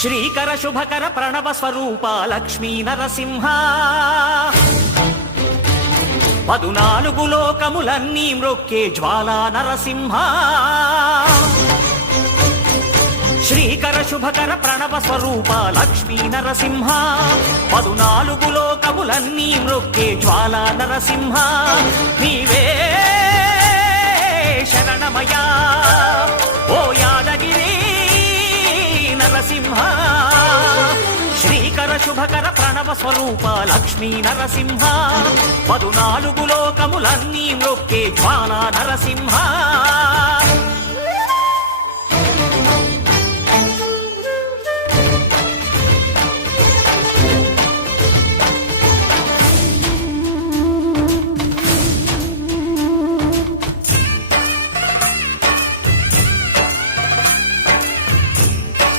శ్రీకర శుభకర ప్రణవ స్వరూప లక్ష్మీ నరసింహ 14 లోకములన్నీ మ్రొక్కే జ్వాలా నరసింహ శ్రీకర శుభకర ప్రణవ స్వరూప లక్ష్మీ నరసింహ 14 లోకములన్నీ మ్రొక్కే జ్వాలా నరసింహ నీవే శరణమయా ఓ యాదగిరి నరసింహ శ్రీకర శుభకర ప్రణవ స్వరూప లక్ష్మీ నరసింహ 14 లోకములన్నీ మ్రొక్కే జ్వాలా నరసింహ